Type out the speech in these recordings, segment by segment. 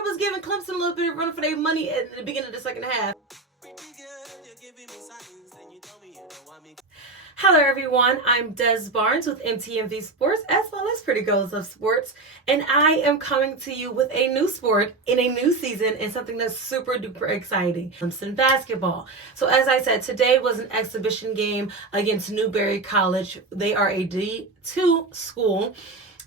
Newberry was giving Clemson a little bit of run for their money at the beginning of the second half. Hello everyone, I'm Des Barnes with MTMV Sports as well as Pretty Girls of Sports, and I am coming to you with a new sport in a new season and something that's super duper exciting, Clemson basketball. So as I said, today was an exhibition game against Newberry College. They are a D2 school.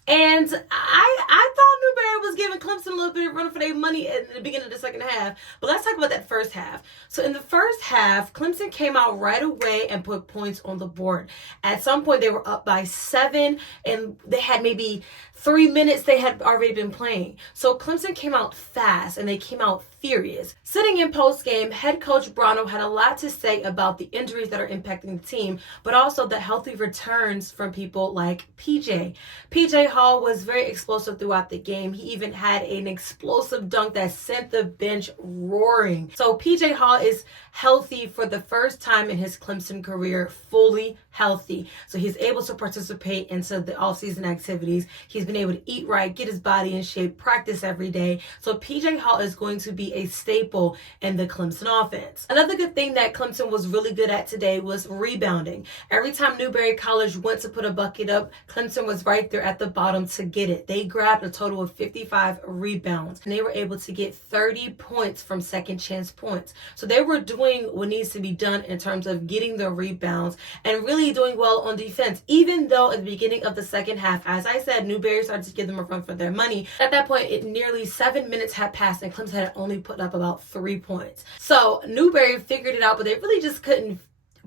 And I thought Newberry was giving Clemson a little bit of run for their money at the beginning of the second half. But let's talk about that first half. So in the first half, Clemson came out right away and put points on the board. At some point, they were up by 7, and they had maybe 3 minutes they had already been playing. So Clemson came out fast, and they came out furious. Sitting in post-game, head coach Brano had a lot to say about the injuries that are impacting the team, but also the healthy returns from people like PJ. PJ Hall was very explosive throughout the game. He even had an explosive dunk that sent the bench roaring. So PJ Hall is healthy for the first time in his Clemson career, fully healthy. So he's able to participate into the off-season activities. He's been able to eat right, get his body in shape, practice every day. So PJ Hall is going to be a staple in the Clemson offense. Another good thing that Clemson was really good at today was rebounding. Every time Newberry College went to put a bucket up, Clemson was right there at the bottom to get it. They grabbed a total of 55 rebounds, and they were able to get 30 points from second chance points. So they were doing what needs to be done in terms of getting the rebounds and really doing well on defense, even though at the beginning of the second half, as I said, Newberry started to give them a run for their money. At that point, nearly 7 minutes had passed and Clemson had only put up about 3 points. So Newberry figured it out, but they really just couldn't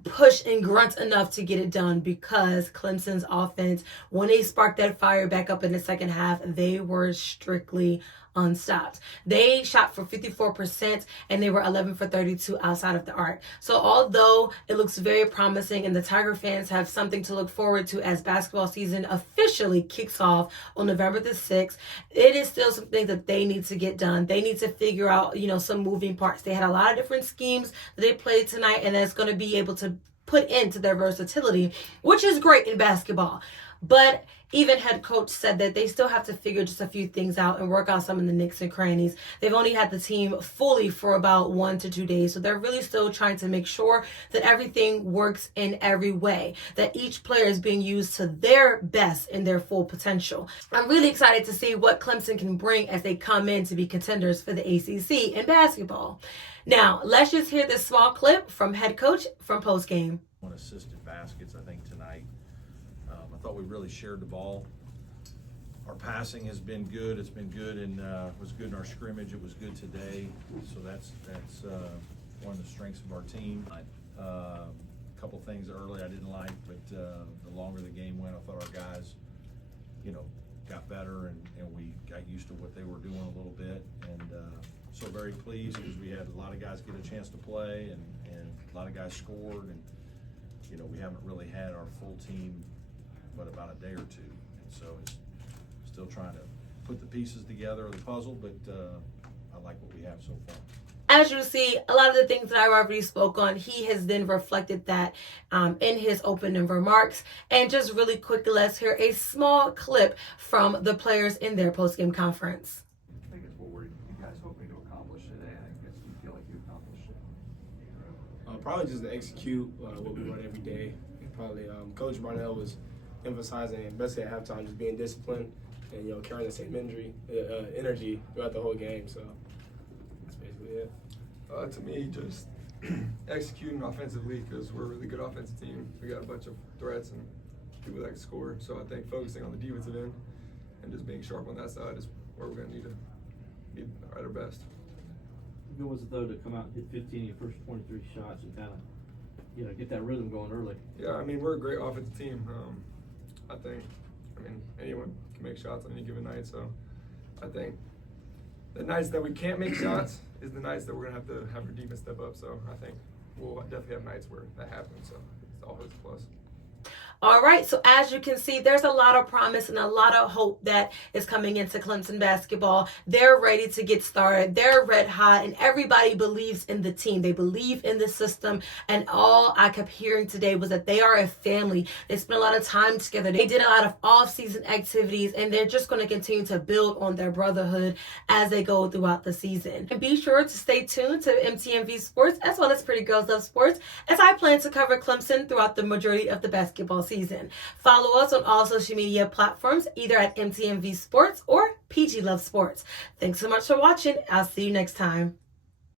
push and grunt enough to get it done because Clemson's offense, when they sparked that fire back up in the second half, they were strictly unstopped. They shot for 54% and they were 11 for 32 outside of the arc. So although it looks very promising and the Tiger fans have something to look forward to as basketball season officially kicks off on November the 6th, it is still something that they need to get done. They need to figure out, some moving parts. They had a lot of different schemes that they played tonight, and that's going to be able to put into their versatility, which is great in basketball. But even head coach said that they still have to figure just a few things out and work out some of the nicks and crannies. They've only had the team fully for about 1 to 2 days. So they're really still trying to make sure that everything works in every way, that each player is being used to their best and their full potential. I'm really excited to see what Clemson can bring as they come in to be contenders for the ACC in basketball. Now, let's just hear this small clip from head coach from postgame. On assisted baskets, I think, tonight. I thought we really shared the ball. Our passing has been good. It's been good and was good in our scrimmage. It was good today. So that's one of the strengths of our team. A couple things early I didn't like, but the longer the game went, I thought our guys, got better and we got used to what they were doing a little bit. And so very pleased because we had a lot of guys get a chance to play and a lot of guys scored. And, we haven't really had our full team but about a day or two, and so it's still trying to put the pieces together of the puzzle, but I like what we have so far. As you see, a lot of the things that I already spoke on, he has then reflected that in his opening remarks. And just really quickly, let's hear a small clip from the players in their postgame conference. I guess what were you guys hoping to accomplish today? I guess you feel like you accomplished it. Probably just to execute what we run every day. Probably Coach Barnell was emphasizing, especially at halftime, just being disciplined and carrying the same energy throughout the whole game. So that's basically it. To me, just executing offensively because we're a really good offensive team. We got a bunch of threats and people that can score. So I think focusing on the defensive end and just being sharp on that side is where we're going to need to be at our best. How good was it though to come out and hit 15 in your first 23 shots and kind of, get that rhythm going early? Yeah, we're a great offensive team. I think, anyone can make shots on any given night. So I think the nights that we can't make shots is the nights that we're going to have our defense step up. So I think we'll definitely have nights where that happens. So it's always a plus. All right, so as you can see, there's a lot of promise and a lot of hope that is coming into Clemson basketball. They're ready to get started. They're red hot, and everybody believes in the team. They believe in the system, and all I kept hearing today was that they are a family. They spent a lot of time together. They did a lot of off-season activities, and they're just going to continue to build on their brotherhood as they go throughout the season. And be sure to stay tuned to MTMV Sports as well as Pretty Girls Love Sports, as I plan to cover Clemson throughout the majority of the basketball season. Follow us on all social media platforms, either at MTMV Sports or PG Love Sports. Thanks so much for watching. I'll see you next time.